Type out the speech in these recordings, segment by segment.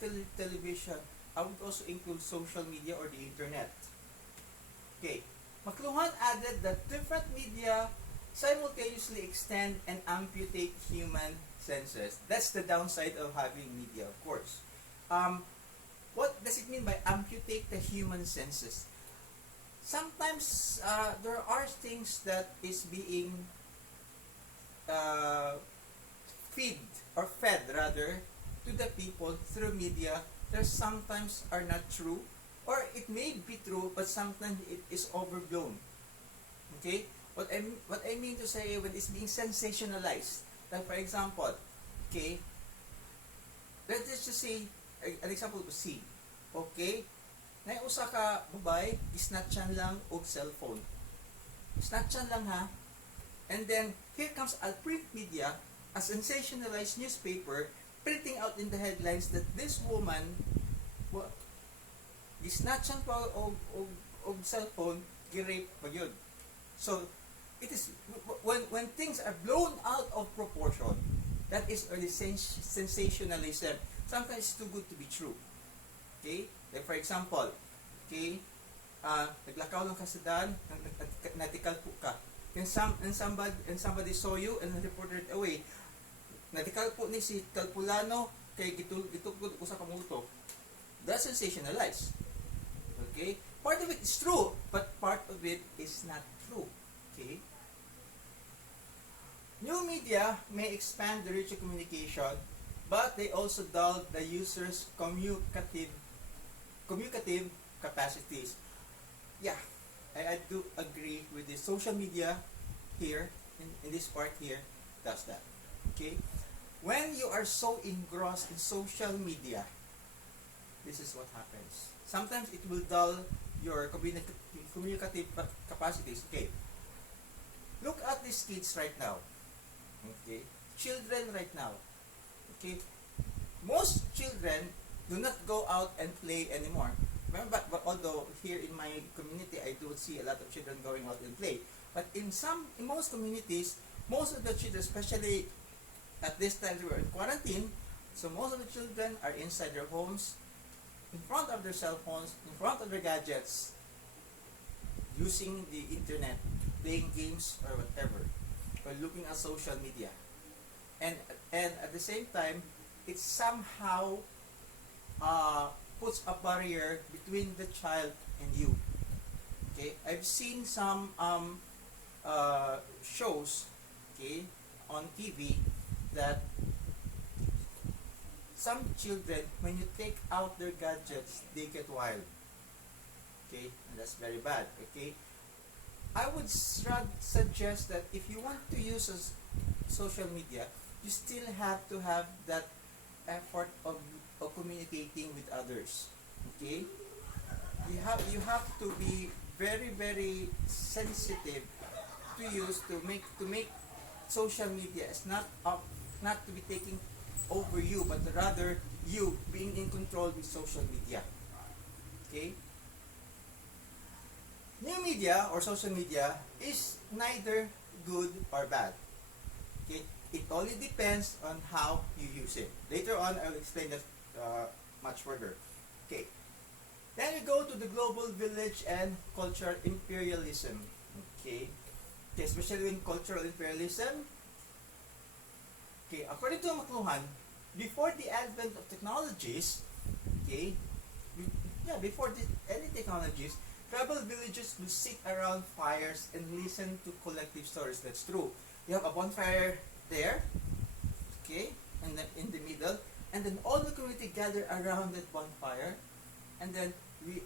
television, I would also include social media or the internet. Okay. McLuhan added that different media simultaneously extend and amputate human senses. That's the downside of having media, of course. What does it mean by amputate the human senses? Sometimes there are things that is being uh, feed or fed rather to the people through media that sometimes are not true, or it may be true but sometimes it is overblown. Okay, what I mean to say, when it's being sensationalized, like for example, okay, let's just say an example to see, okay, na usa ka babay gisnatchan lang og cellphone, snatchan lang ha. And then, here comes a print media, a sensationalized newspaper, printing out in the headlines that this woman, gisnatchan pa og cellphone, girape pa yun. So, it is, when things are blown out of proportion, that is early sensationalism. Sometimes it's too good to be true. Okay? Like for example, okay, naglakaw lang ka sa daan, natikalpo ka. And somebody saw you and reported it away. Natikalpo ni si Kalpulano kay gitugod ko sa kamuto. That's sensationalized. Okay? Part of it is true, but part of it is not true. Okay? New media may expand the reach of communication, but they also dull the user's communicative capacities. Yeah, I do agree with this. Social media here, in this part here, does that. Okay? When you are so engrossed in social media, this is what happens. Sometimes it will dull your communicative capacities. Okay? Look at these kids right now. Okay? Children right now. Okay? Most children do not go out and play anymore. But although here in my community I do see a lot of children going out and play, but in most communities, most of the children, especially at this time we are in quarantine, so most of the children are inside their homes, in front of their cell phones, in front of their gadgets, using the internet, playing games or whatever, or looking at social media, and at the same time, it somehow puts a barrier between the child and you. Okay, I've seen some shows, okay, on TV that some children, when you take out their gadgets, they get wild. Okay, and that's very bad. Okay, I would suggest that if you want to use social media, you still have to have that effort of communicating with others. Okay, you have to be very very sensitive to use to make social media as not to be taking over you, but rather you being in control with social media. Okay, new media or social media is neither good or bad. Okay, it only depends on how you use it. Later on, I will explain that much further. Okay. Then we go to the global village and cultural imperialism. Okay. Okay, especially in cultural imperialism. Okay, according to McLuhan, before the advent of technologies, okay, before any technologies, tribal villages will sit around fires and listen to collective stories. That's true. You have a bonfire there, okay, and then in the middle, and then all the community gather around that bonfire, and then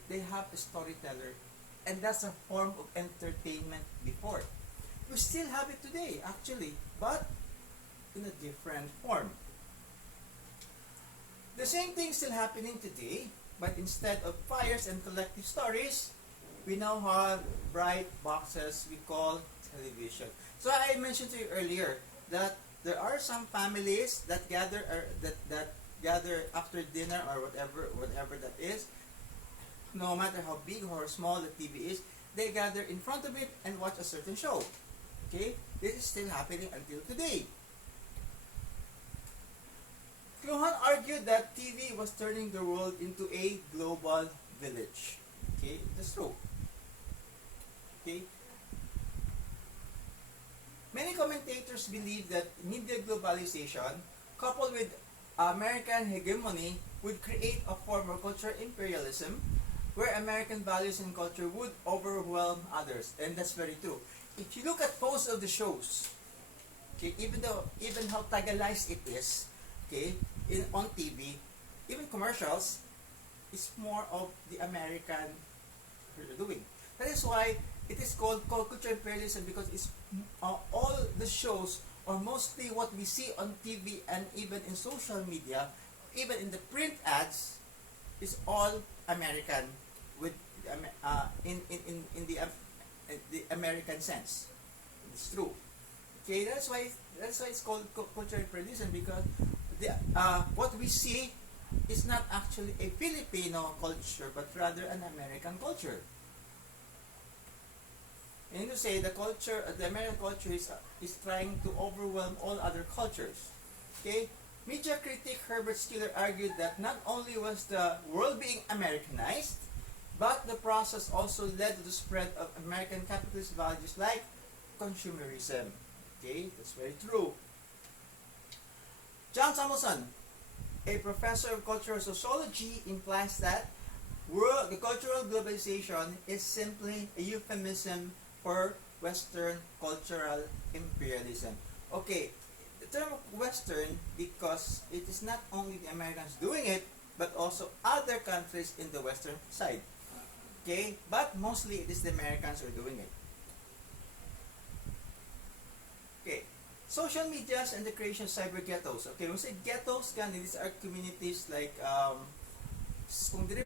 they have a storyteller, and that's a form of entertainment before. We still have it today, actually, but in a different form. The same thing still happening today, but instead of fires and collective stories, we now have bright boxes we call television. So I mentioned to you earlier that there are some families that gather that gather after dinner or whatever that is. No matter how big or small the TV is, they gather in front of it and watch a certain show. Okay, this is still happening until today. Kluhan argued that TV was turning the world into a global village. Okay, that's true. Okay, many commentators believe that media globalization, coupled with American hegemony, would create a form of cultural imperialism where American values and culture would overwhelm others. And that's very true. If you look at most of the shows, okay, even how Tagalize it is, okay, on TV, even commercials, it's more of the American doing. That is why it is called culture imperialism, because it's all the shows, or mostly what we see on TV and even in social media, even in the print ads, is all American with the American sense. It's true. Okay, that's why it's called culture imperialism, because what we see is not actually a Filipino culture, but rather an American culture. And to say the American culture is trying to overwhelm all other cultures. Okay, media critic Herbert Skiller argued that not only was the world being Americanized, but the process also led to the spread of American capitalist values like consumerism. Okay, that's very true. John Samuelson, a professor of cultural sociology, implies that the cultural globalization is simply a euphemism for Western cultural imperialism. Okay, the term Western, because it is not only the Americans doing it, but also other countries in the Western side. Okay, but mostly it is the Americans who are doing it. Okay, social medias and the creation of cyber ghettos. Okay, when we say ghettos, these are communities like kung